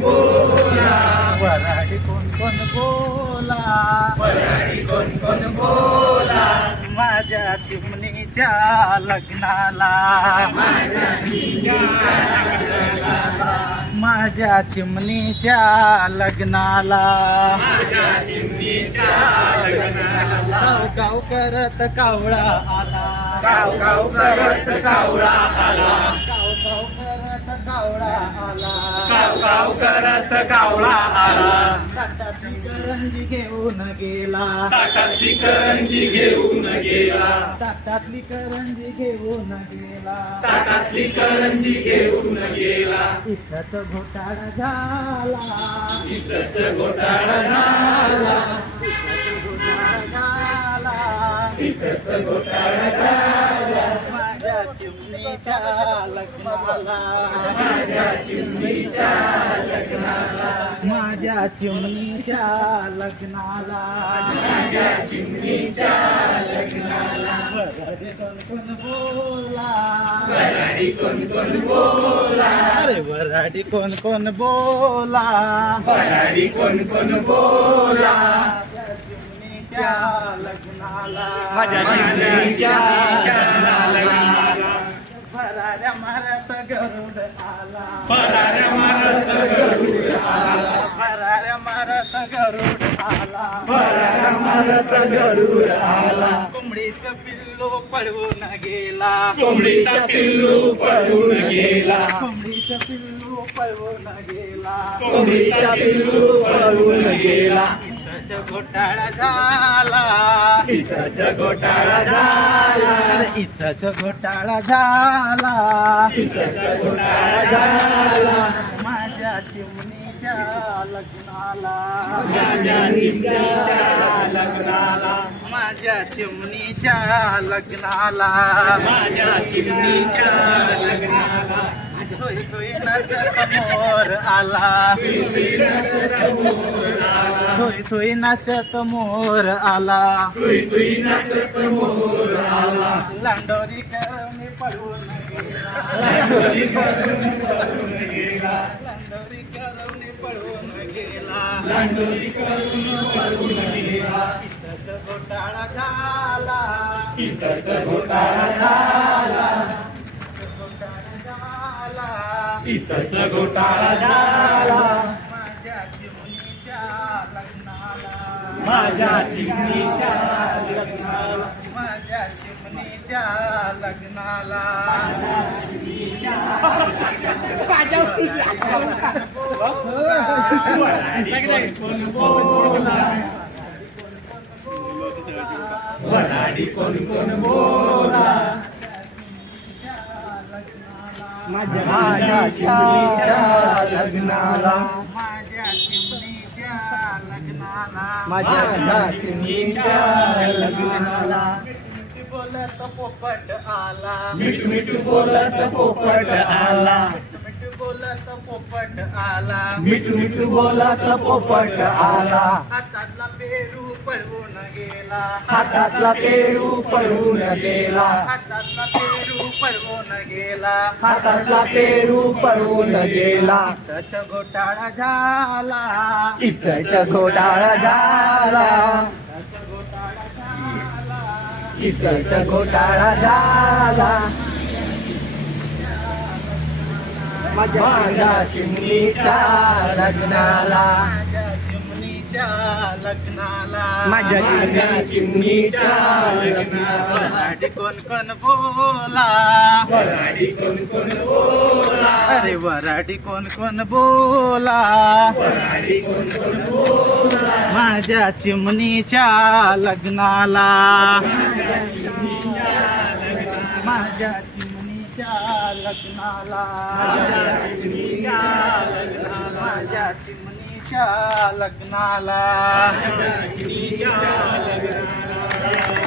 बोला, वराडी कोण कोण बोला, वराडी कोण कोण बोला, माझ्या चिमणीच्या लग्नाला, माझ्या चिमणीच्या लग्नाला, गाव करत कावळा आला, गाव करत कावळा आला, गाव करत कावळा आला, गाव करत कावळा आला, ताटातली करंजी घेऊन गेला, ताटातली करंजी घेऊन गेला, ताटातली करंजी घेऊन गेला, ताटातली करंजी घेऊन गेला, इथंच घोटाळा झाला, इथंच घोटाळा झाला, इथंच घोटाळा झाला, माझ्या चिमणीच्या लग्नाला, माझ्या चिमणीच्या लग्नाला, माझ्या चिमणीच्या लग्नाला, माझ्या चिमणीच्या लग्नाला, वराडी कोण कोण बोला, वराडी कोण कोण बोला, अरे वराडी कोण कोण बोला, वराडी कोण कोण बोला, माझ्या चिमणीच्या लग्नाला, माझ्या चिमणीच्या लग्नाला, भराऱ्या मारत गरुड आला, पराऱ्या मारत गरुड आला, भराऱ्या मारत गरुड आला, पराऱ्या मारत गरुड आला, कोंबडीचं पिल्लू पळवून गेला, कोंबडीचा पिल्लू पळून गेला, कोंबडीचं पिल्लू पळवून गेला, कोंबडीचा पिल्लू पळून गेला, इथंच घोटाळा झाला, इथंच घोटाळा झाला, इथंच घोटाळा झाला, इथंच घोटाळा झाला, माझ्या चिमणीच्या लग्नाला, माझ्या चिमणीच्या लग्नाला, माझ्या चिमणीच्या लग्नाला, माझ्या चिमणीच्या लग्नाला, थोई थोई नाचत मोर आला, थोई थोई नाचत मोर आला, तुई नाचत मोर आला, लांडोरी करवणी पळवून गेला, लांडोरी पळून गेला, लांडोरी करवणी पळवून गेला, लांडोरी करून पळून गेला, इथंच घोटाळा झाला, इथंच घोटाळा झाला, इथंच घोटाळा झाला, माझ्या चिमणीच्या लग्नाला, माझ्या चिमणीच्या लग्नाला, माझ्या चिमणीच्या लग्नाला, वराडी कोण बोला, वराडी कोण कोण बोला, माझ्या चिमणीच्या लग्नाला, माझ्या चिमणीच्या लग्नाला, माझ्या चिमणीच्या लग्नाला, मिठी बोलत पोपट आला, मिठू मिठू बोलत पोपट आला, मिठी बोलत पोपट आला, मिठू मिठू बोलत पोपट आला, हातातला पेरू पळवून गेला, हातातला पेरू पळून गेला, हातातला पेरू पळवून गेला, हातातला पेरू पळून गेला, इथंच घोटाळा झाला, इथंच घोटाळा झाला, इथंच घोटाळा झाला, इथंच घोटाळा झाला, माझ्या चिमणीच्या लग्नाला, माझ्या चिमणीच्या लग्नाला, माझ्या चिमणीच्या लग्नाला, वराडी कोण कोण बोला, वराडी कोण कोण बोला, अरे वराडी कोण कोण बोला, वराडी कोण कोण बोला, माझ्या चिमणीच्या लग्नाला, माझ्या चिमणीच्या लग्नाला, माझ्या चिमणीच्या लग्नाला, चिमणीच्या लग्नाला.